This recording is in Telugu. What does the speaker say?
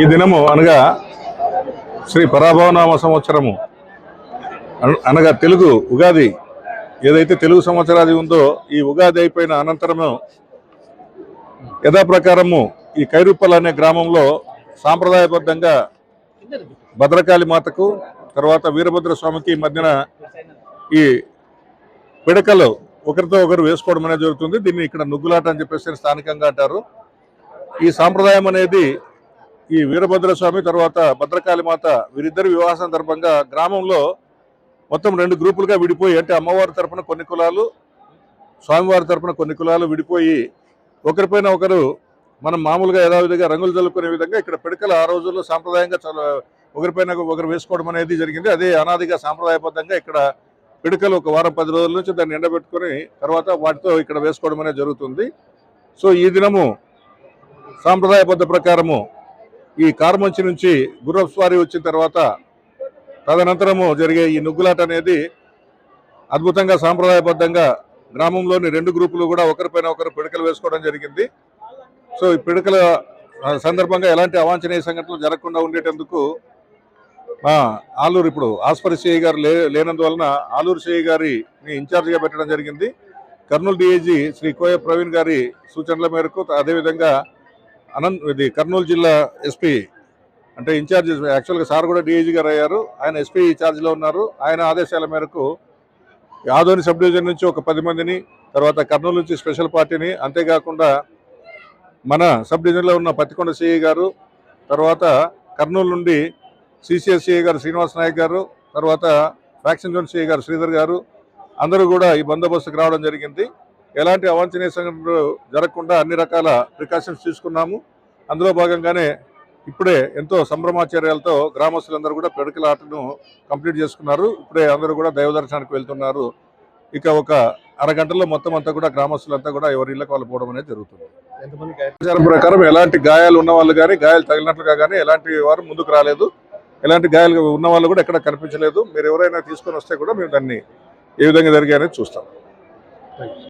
ఈ దినము అనగా శ్రీ పరాభవనామ సంవత్సరము అనగా తెలుగు ఉగాది ఏదైతే తెలుగు సంవత్సరాది ఉందో ఈ ఉగాది అయిపోయిన అనంతరము యథాప్రకారము ఈ కైరుప్పల్ అనే గ్రామంలో సాంప్రదాయబద్ధంగా భద్రకాళి మాతకు తర్వాత వీరభద్ర స్వామికి మధ్యన ఈ పిడకలు ఒకరితో ఒకరు వేసుకోవడం అనేది జరుగుతుంది. దీన్ని ఇక్కడ నుగ్గులాట అని చెప్పేసి స్థానికంగా అంటారు. ఈ సాంప్రదాయం అనేది ఈ వీరభద్ర స్వామి తర్వాత భద్రకాళి మాత వీరిద్దరి వివాహ సందర్భంగా గ్రామంలో మొత్తం 2 గ్రూపులుగా విడిపోయి, అంటే అమ్మవారి తరపున కొన్ని కులాలు, స్వామివారి తరపున కొన్ని కులాలు విడిపోయి ఒకరిపైన ఒకరు మనం మామూలుగా యథావిధిగా రంగులు చల్లుకునే విధంగా ఇక్కడ పిడకలు ఆ రోజుల్లో సాంప్రదాయంగా ఒకరిపైన ఒకరు వేసుకోవడం అనేది జరిగింది. అదే అనాదిగా సాంప్రదాయబద్ధంగా ఇక్కడ పిడకలు ఒక వారం 10 రోజుల నుంచి దాన్ని ఎండబెట్టుకుని తర్వాత వాటితో ఇక్కడ వేసుకోవడం అనేది జరుగుతుంది. సో ఈ దినము సాంప్రదాయబద్ధ ప్రకారము ఈ కార్మంచి నుంచి గుర్రపు స్వారీ వచ్చిన తర్వాత తదనంతరము జరిగే ఈ నుగ్గులాట అనేది అద్భుతంగా సాంప్రదాయబద్ధంగా గ్రామంలోని 2 గ్రూపులు కూడా ఒకరిపైన ఒకరు పిడకలు వేసుకోవడం జరిగింది. సో ఈ పిడకల సందర్భంగా ఎలాంటి అవాంఛనీయ సంఘటనలు జరగకుండా ఉండేటందుకు ఆలూరు ఇప్పుడు ఆస్పరి సిఐ గారు లేనందువలన ఆలూరు సిఐ గారిని ఇన్ఛార్జిగా పెట్టడం జరిగింది. కర్నూలు డిఐజీ శ్రీ కోయ ప్రవీణ్ గారి సూచనల మేరకు, అదేవిధంగా ఇది కర్నూలు జిల్లా ఎస్పీ అంటే ఇన్ఛార్జ్, యాక్చువల్గా సార్ కూడా డిఐజీ గారు అయ్యారు, ఆయన ఎస్పీ ఛార్జ్లో ఉన్నారు. ఆయన ఆదేశాల మేరకు ఆదోని సబ్ డివిజన్ నుంచి ఒక 10 మందిని, తర్వాత కర్నూలు నుంచి స్పెషల్ పార్టీని, అంతేకాకుండా మన సబ్ డివిజన్లో ఉన్న పత్తికొండ సిఐ గారు, తర్వాత కర్నూలు నుండి సిసిఎస్ సిఐ గారు శ్రీనివాస్ నాయక్ గారు, తర్వాత ఫ్యాక్షన్ జోన్ సిఐ గారు శ్రీధర్ గారు అందరూ కూడా ఈ బందోబస్తుకు రావడం జరిగింది. ఎలాంటి అవాంఛనీయ సంఘటనలు జరగకుండా అన్ని రకాల ప్రికాషన్స్ తీసుకున్నాము. అందులో భాగంగానే ఇప్పుడే ఎంతో సంభ్రమాచార్యాలతో గ్రామస్తులందరూ కూడా పిడకల ఆటను కంప్లీట్ చేసుకున్నారు. ఇప్పుడే అందరూ కూడా దైవ దర్శనానికి వెళ్తున్నారు. ఇక ఒక అరగంటలో మొత్తం అంతా కూడా గ్రామస్తులంతా కూడా ఎవరి ఇళ్ళకి వాళ్ళు పోవడం అనేది జరుగుతుంది. సమాచారం ప్రకారం ఎలాంటి గాయాలు ఉన్న వాళ్ళు కానీ, గాయాలు తగిలినట్లుగా కానీ ఎలాంటి వారు ముందుకు రాలేదు. ఎలాంటి గాయాలు ఉన్న వాళ్ళు కూడా ఎక్కడ కనిపించలేదు. మీరు ఎవరైనా తీసుకొని వస్తే కూడా మేము దాన్ని ఏ విధంగా జరిగాయనేది చూస్తాం.